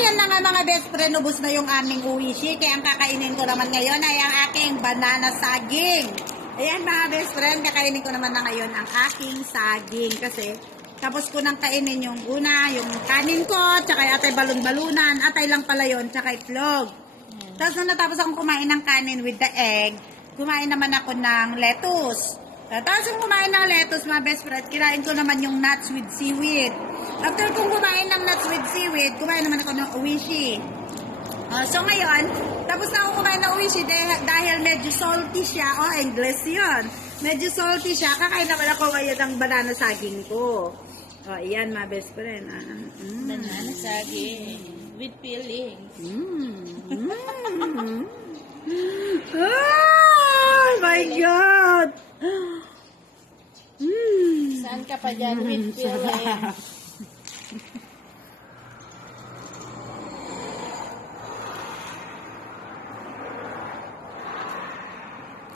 ayan na nga mga best friend, ubos na yung aming uwishi. Kaya ang kakainin ko naman ngayon ay ang aking banana saging. Ayan mga best friend, kakainin ko naman na ngayon ang aking saging. Kasi tapos ko nang kainin yung una, yung kanin ko, tsaka atay balon-balunan, atay lang pala yun, tsaka itlog. Tapos nung natapos akong kumain ng kanin with the egg, kumain naman ako ng lettuce. Tapos yung kumain ng lettuce, mga best friend, kinain ko naman yung nuts with seaweed. After kong kumain ng nuts with seaweed, kumain naman ako ng uwishi. So ngayon, tapos na ako kumain ng uwishi dahil medyo salty siya. English yun. Medyo salty siya. Kakain naman ako ngayon ng banana saging ko. Iyan mga best friend. Banana saging with peeling. Oh my God! Saan ka pa dyan with peeling?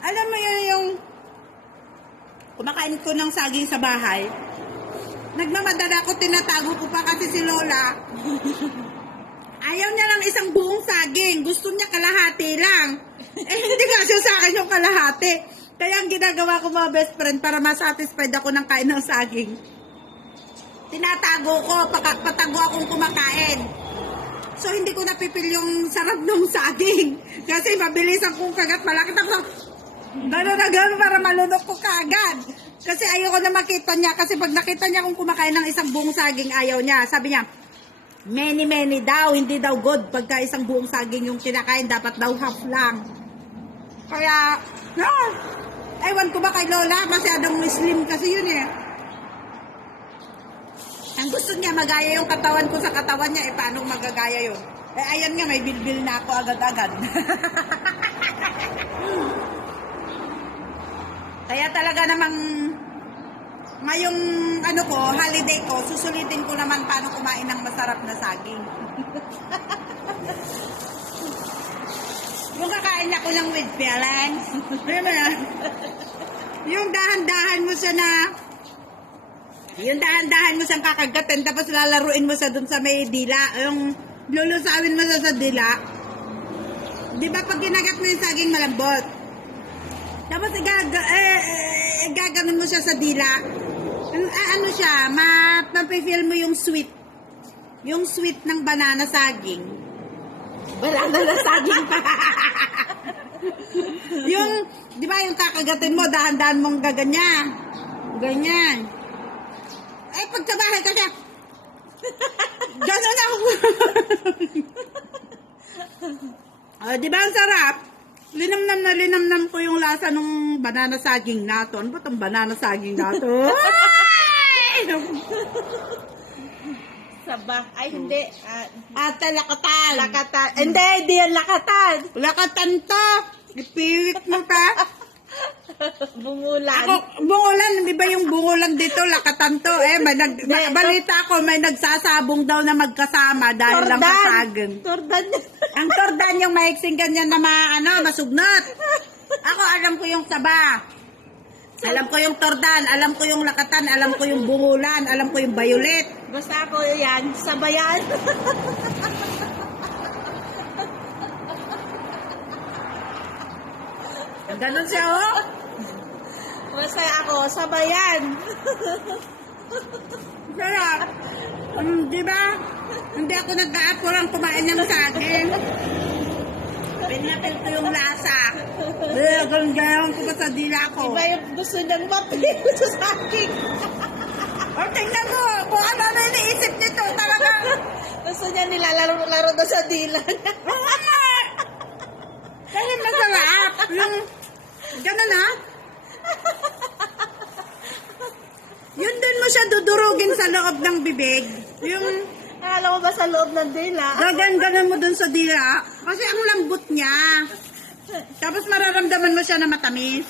Alam mo yun yung kumakain ko ng saging sa bahay. Nagmamadala ko, tinatago ko pa kasi si Lola. Ayaw niya ng isang buong saging. Gusto niya kalahati lang. Hindi kasi sa akin yung kalahati. Kaya ang ginagawa ko mga best friend para masatisfied ako ng kain ng saging. Tinatago ko, patago akong kumakain. So hindi ko napipil yung sarap ng saging. Kasi mabilis akong kagat, malaki tapos gano'n na gano'n para malunok ko kaagad. Kasi ayoko na makita niya. Kasi pag nakita niya kung kumakain ng isang buong saging, ayaw niya. Sabi niya, many daw, hindi daw good. Pagka isang buong saging yung kinakain, dapat daw half lang. Kaya, no, ewan ko ba kay Lola, masyadong slim kasi yun eh. Ang gusto niya, magaya yung katawan ko sa katawan niya, paano magagaya yun? Ayan nga, may bilbil na ako agad-agad. Kaya talaga namang ngayong holiday ko, susulitin ko naman paano kumain ng masarap na saging. Yung kakain ako lang with peelings. Yung dahan-dahan mo siya na, yung dahan-dahan mo siyang kakagatin, tapos lalaruin mo siya dun sa may dila. Yung lulusawin mo siya sa dila. Di ba pag ginagat mo yung saging malambot? Tapos gaganon mo siya sa dila. Ano siya, mapipil mo yung sweet. Yung sweet ng banana saging. Banana na saging pa. Yung, di ba yung kakagatin mo, dahan-dahan mong gaganyan. Ganyan. Ay, pag sa bahay kasi, ganon ako. Di ba ang sarap? Linamnam ko yung lasa ng banana saging nato. Ano ba itong banana saging nato? Sabah. Ay, hindi. Lakatan. Lakatan. Hindi yan lakatan. Lakatan to. Ipiwik mo pa. Bungulan. Ako, bungulan. Di ba yung bungulan dito, lakatan to. Balita ko, may nagsasabong daw na magkasama dahil lang sa saging. Tordan. Ang tordan yung maiksing ganyan na masugnot. Ako, alam ko yung saba. Alam ko yung tordan, alam ko yung lakatan, alam ko yung bungulan, alam ko yung violet. Basta ako yan, sabayan. Ganon siya, oh. Basta ako, sabayan. Sarap. Di ba? Hindi ako nag-aapulang kumain ng saging. Pinapil ko yung lasa. Ganyan ko pa sa dila ko. Iba yung gusto niyang mapil sa saging. Tingnan mo, kung ano iniisip nito, talagang. Gusto niya nilalaro-laro na sa dila niya. Kasi masarap. Yung, gano'n ha? Yun din mo siya dudurugin sa loob ng bibig. Yung, Akala mo ba sa loob ng dila? gagan mo dun sa dila. Kasi ang lambot niya. Tapos mararamdaman mo siya na matamis.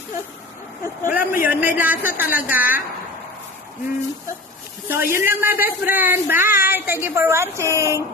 Alam mo yun, may lasa talaga. So, yun lang my best friend. Bye! Thank you for watching.